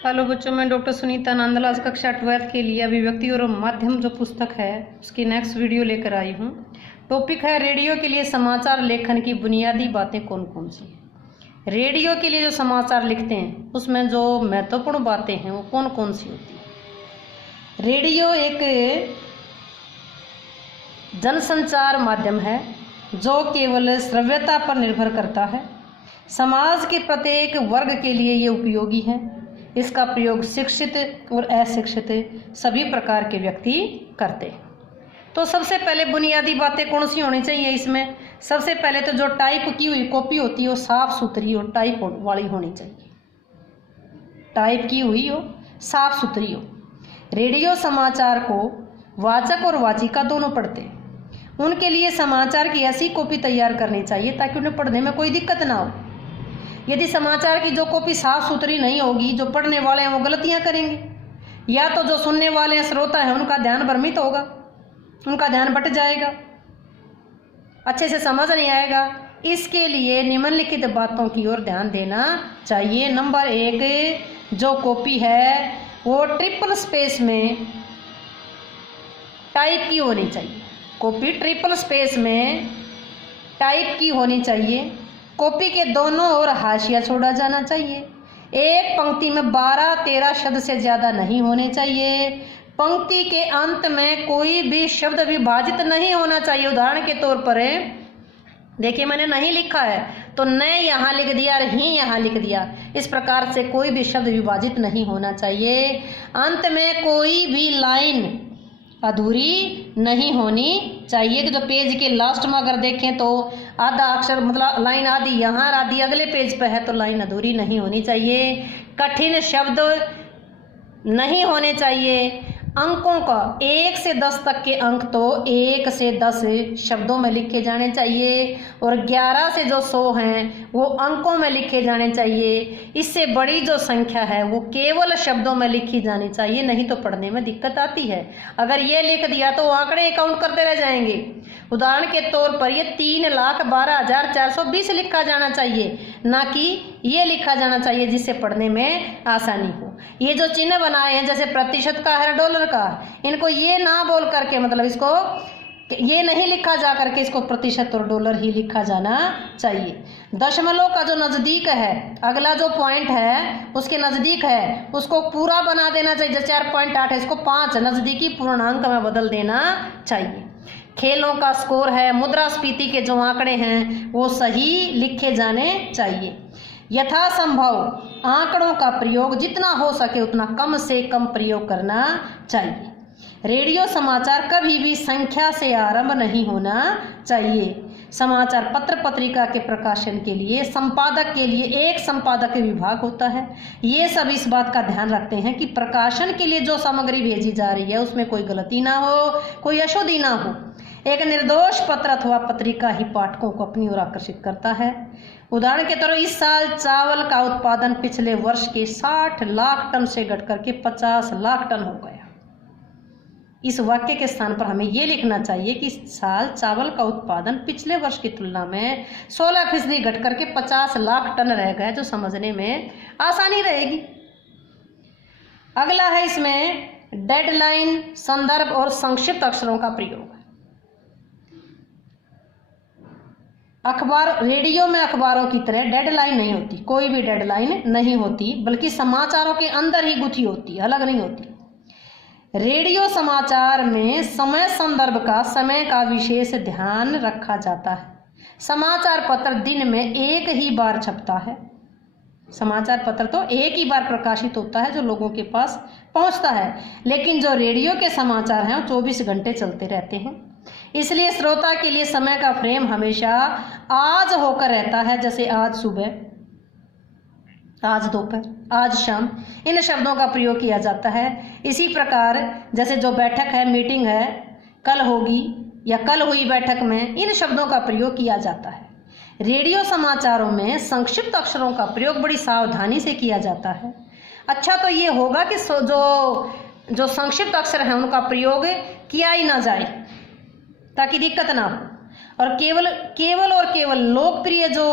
Hello बच्चों, मैं doctor Sunita नंदला आज कक्षा 12th के लिए अभिव्यक्ति और माध्यम जो पुस्तक है उसकी नेक्स्ट वीडियो लेकर आई हूँ। टॉपिक है रेडियो के लिए समाचार लेखन की बुनियादी बातें कौन कौन सी हैं। रेडियो के लिए जो समाचार लिखते हैं उसमें जो महत्वपूर्ण बातें हैं वो कौन कौन सी होती हैं। रेडियो एक जनसंचार माध्यम है जो केवल श्रव्यता पर निर्भर करता है। समाज के प्रत्येक वर्ग के लिए ये उपयोगी है। इसका प्रयोग शिक्षित और अशिक्षित सभी प्रकार के व्यक्ति करते हैं। तो सबसे पहले बुनियादी बातें कौन सी होनी चाहिए इसमें। सबसे पहले तो जो टाइप की हुई कॉपी होती है वो साफ सुथरी और टाइप वाली होनी चाहिए। टाइप की हुई हो, साफ सुथरी हो। रेडियो समाचार को वाचक और वाचिका दोनों पढ़ते हैं। उनके लिए समाचार की ऐसी कॉपी तैयार करनी चाहिए ताकि उन्हें पढ़ने में कोई दिक्कत ना हो। यदि समाचार की जो कॉपी साफ सुथरी नहीं होगी, जो पढ़ने वाले हैं वो गलतियां करेंगे, या तो जो सुनने वाले हैं श्रोता हैं उनका ध्यान भ्रमित होगा, उनका ध्यान बट जाएगा, अच्छे से समझ नहीं आएगा। इसके लिए निम्नलिखित बातों की ओर ध्यान देना चाहिए। नंबर 1, जो कॉपी है वो ट्रिपल स्पेस में टाइप की होनी चाहिए। कॉपी ट्रिपल स्पेस में टाइप की होनी चाहिए। कॉपी के दोनों ओर हाशिया छोड़ा जाना चाहिए। एक पंक्ति में 12-13 शब्द से ज़्यादा नहीं होने चाहिए। पंक्ति के अंत में कोई भी शब्द विभाजित नहीं होना चाहिए। उदाहरण के तौर पर देखिए, मैंने नहीं लिखा है तो न यहाँ लिख दिया और ही यहाँ लिख दिया। इस प्रकार से कोई भी शब्द विभाजित नहीं होना चाहिए। अंत में कोई भी लाइन अधूरी नहीं होनी चाहिए। कि जो पेज के लास्ट में अगर देखें तो आधा अक्षर मतलब लाइन आधी यहाँ आधी अगले पेज पे है तो लाइन अधूरी नहीं होनी चाहिए। कठिन शब्द नहीं होने चाहिए। अंकों का 1 से 10 तक के अंक तो 1 से 10 शब्दों में लिखे जाने चाहिए और 11 से जो 100 हैं वो अंकों में लिखे जाने चाहिए। इससे बड़ी जो संख्या है वो केवल शब्दों में लिखी जानी चाहिए, नहीं तो पढ़ने में दिक्कत आती है। अगर ये लिख दिया तो आंकड़े काउंट करते रह जाएंगे। उदाहरण के तौर पर ये 3,12,420 लिखा जाना चाहिए, ना कि ये लिखा जाना चाहिए जिससे पढ़ने में आसानी हो। ये जो चिन्ह बनाए हैं जैसे प्रतिशत का है, डॉलर का, इनको ये ना बोल करके मतलब इसको ये नहीं लिखा जा करके इसको प्रतिशत और डॉलर ही लिखा जाना चाहिए। दशमलव का जो नज़दीक है, अगला जो पॉइंट है उसके नज़दीक है उसको पूरा बना देना चाहिए। जैसे 4.8 है इसको 5 नज़दीकी पूर्णांक में बदल देना चाहिए। खेलों का स्कोर है, मुद्रास्फीति के जो आंकड़े हैं वो सही लिखे जाने चाहिए। यथासंभव आंकड़ों का प्रयोग जितना हो सके उतना कम से कम प्रयोग करना चाहिए। रेडियो समाचार कभी भी संख्या से आरंभ नहीं होना चाहिए। समाचार पत्र पत्रिका के प्रकाशन के लिए संपादक के लिए एक संपादक विभाग होता है। ये सब इस बात का ध्यान रखते हैं कि प्रकाशन के लिए जो सामग्री भेजी जा रही है उसमें कोई गलती ना हो, कोई अशुद्धि ना हो। एक निर्दोष पत्र अथवा पत्रिका ही पाठकों को अपनी ओर आकर्षित करता है। उदाहरण के तौर इस साल चावल का उत्पादन पिछले वर्ष के 60 लाख टन से घट करके 50 लाख टन हो गया। इस वाक्य के स्थान पर हमें यह लिखना चाहिए कि इस साल चावल का उत्पादन पिछले वर्ष की तुलना में 16% घट करके 50 लाख टन रह गया, जो समझने में आसानी रहेगी। अगला है इसमें डेडलाइन, संदर्भ और संक्षिप्त अक्षरों का प्रयोग। रेडियो में अखबारों की तरह डेडलाइन नहीं होती, कोई भी डेडलाइन नहीं होती, बल्कि समाचारों के अंदर ही गुथी होती है, अलग नहीं होती। रेडियो समाचार में समय संदर्भ का, समय का विशेष ध्यान रखा जाता है। समाचार पत्र दिन में एक ही बार छपता है। समाचार पत्र तो एक ही बार प्रकाशित होता है जो लोगों के पास पहुंचता है, लेकिन जो रेडियो के समाचार हैं वो 24 घंटे चलते रहते हैं। इसलिए श्रोता के लिए समय का फ्रेम हमेशा आज होकर रहता है। जैसे आज सुबह, आज दोपहर, आज शाम, इन शब्दों का प्रयोग किया जाता है। इसी प्रकार जैसे जो बैठक है, मीटिंग है, कल होगी या कल हुई बैठक में, इन शब्दों का प्रयोग किया जाता है। रेडियो समाचारों में संक्षिप्त अक्षरों का प्रयोग बड़ी सावधानी से किया जाता है। अच्छा तो ये होगा कि जो संक्षिप्त अक्षर हैं उनका प्रयोग किया ही ना जाए ताकि दिक्कत ना हो, और केवल और केवल लोकप्रिय जो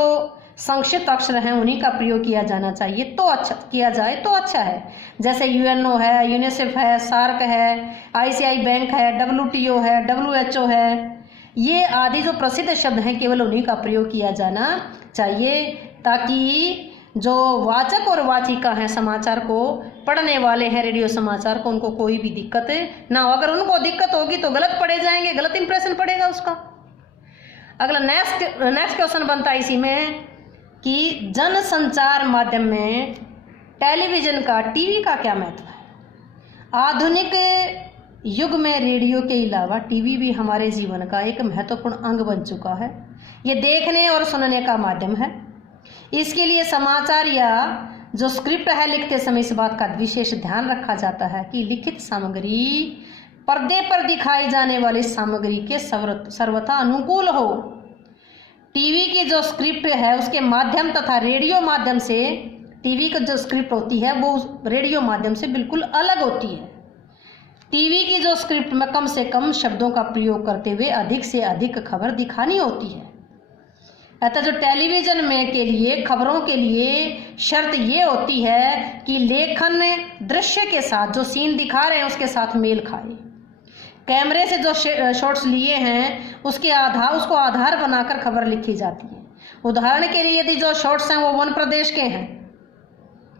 संक्षिप्त अक्षर हैं उन्हीं का प्रयोग किया जाना चाहिए, तो अच्छा किया जाए तो अच्छा है। जैसे यूएनओ है, यूनिसेफ है, सार्क है, आईसीआई बैंक है, डब्ल्यूटीओ है, डब्ल्यूएचओ है, ये आदि जो प्रसिद्ध शब्द हैं केवल उन्हीं का प्रयोग किया जाना चाहिए, ताकि जो वाचक और वाचिका हैं, समाचार को पढ़ने वाले हैं, रेडियो समाचार को, उनको कोई भी दिक्कत ना हो। अगर उनको दिक्कत होगी तो गलत पढ़े जाएंगे, गलत इंप्रेशन पड़ेगा उसका। अगला नेक्स्ट क्वेश्चन बनता है इसी में कि जन संचार माध्यम में टेलीविजन का, टीवी का क्या महत्व है। आधुनिक युग में रेडियो के अलावा टीवी भी हमारे जीवन का एक महत्वपूर्ण अंग बन चुका है। ये देखने और सुनने का माध्यम है। इसके लिए समाचार या जो स्क्रिप्ट है लिखते समय इस बात का विशेष ध्यान रखा जाता है कि लिखित सामग्री पर्दे पर दिखाई जाने वाली सामग्री के सर्वथा अनुकूल हो। टीवी की जो स्क्रिप्ट है उसके माध्यम तथा रेडियो माध्यम से, टीवी की जो स्क्रिप्ट होती है वो रेडियो माध्यम से बिल्कुल अलग होती है। टीवी की जो स्क्रिप्ट में कम से कम शब्दों का प्रयोग करते हुए अधिक से अधिक खबर दिखानी होती है। अतः जो टेलीविजन में के लिए खबरों के लिए शर्त ये होती है कि लेखन दृश्य के साथ, जो सीन दिखा रहे हैं उसके साथ मेल खाए। कैमरे से जो शॉट्स लिए हैं उसको आधार बनाकर खबर लिखी जाती है। उदाहरण के लिए यदि जो शॉट्स हैं वो वन प्रदेश के हैं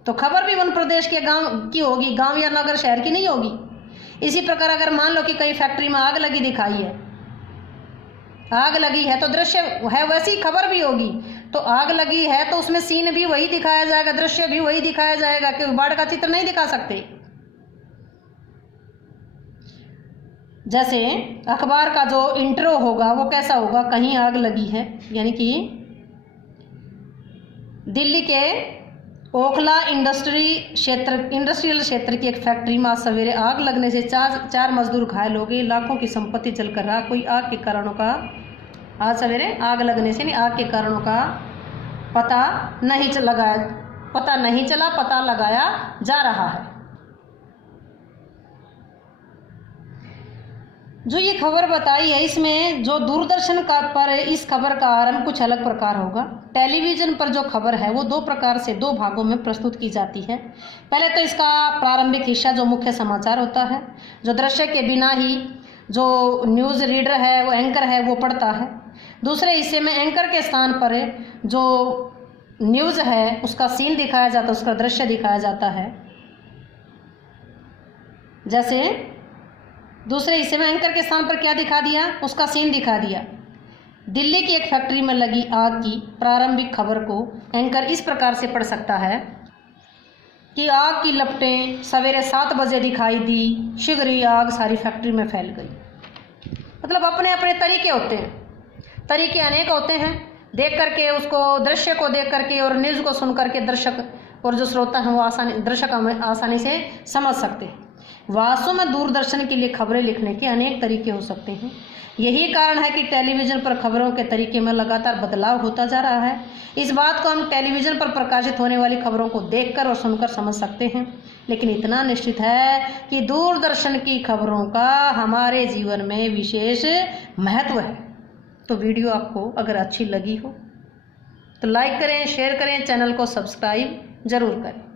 तो खबर भी वन प्रदेश के गांव की होगी, गांव या नगर शहर की नहीं होगी। इसी प्रकार अगर मान लो कि कई फैक्ट्री में आग लगी दिखाई है, आग लगी है तो दृश्य है, वैसी खबर भी होगी। तो आग लगी है तो उसमें सीन भी वही दिखाया जाएगा, दृश्य भी वही दिखाया जाएगा, क्योंकि बाढ़ का चित्र नहीं दिखा सकते। जैसे अखबार का जो इंट्रो होगा वो कैसा होगा, कहीं आग लगी है, यानी कि दिल्ली के ओखला इंडस्ट्रियल क्षेत्र की एक फैक्ट्री में आज सवेरे आग लगने से चार मजदूर घायल हो गए, लाखों की संपत्ति जलकर रहा। कोई आग के कारणों का, आज सवेरे आग लगने से आग के कारणों का पता नहीं चला, पता लगाया जा रहा है। जो ये खबर बताई है इसमें जो दूरदर्शन पर इस खबर का आरंभ कुछ अलग प्रकार होगा। टेलीविज़न पर जो खबर है वो दो प्रकार से, दो भागों में प्रस्तुत की जाती है। पहले तो इसका प्रारंभिक हिस्सा जो मुख्य समाचार होता है, जो दृश्य के बिना ही जो न्यूज़ रीडर है, वो एंकर है, वो पढ़ता है। दूसरे हिस्से में एंकर के स्थान पर जो न्यूज़ है उसका सीन दिखाया जाता है, उसका दृश्य दिखाया जाता है। जैसे दूसरे हिस्से में एंकर के स्थान पर क्या दिखा दिया, उसका सीन दिखा दिया। दिल्ली की एक फैक्ट्री में लगी आग की प्रारंभिक खबर को एंकर इस प्रकार से पढ़ सकता है कि आग की लपटें सवेरे 7 बजे दिखाई दी, शीघ्र ही आग सारी फैक्ट्री में फैल गई। मतलब अपने अपने तरीके होते हैं, तरीके अनेक होते हैं। देख करके उसको, दृश्य को देख करके और न्यूज़ को सुन करके दर्शक और जो श्रोता हैं वो दर्शक आसानी से समझ सकते हैं। वास्तव में दूरदर्शन के लिए खबरें लिखने के अनेक तरीके हो सकते हैं। यही कारण है कि टेलीविज़न पर खबरों के तरीके में लगातार बदलाव होता जा रहा है। इस बात को हम टेलीविज़न पर प्रकाशित होने वाली खबरों को देखकर और सुनकर समझ सकते हैं, लेकिन इतना निश्चित है कि दूरदर्शन की खबरों का हमारे जीवन में विशेष महत्व है। तो वीडियो आपको अगर अच्छी लगी हो तो लाइक करें, शेयर करें, चैनल को सब्सक्राइब जरूर करें।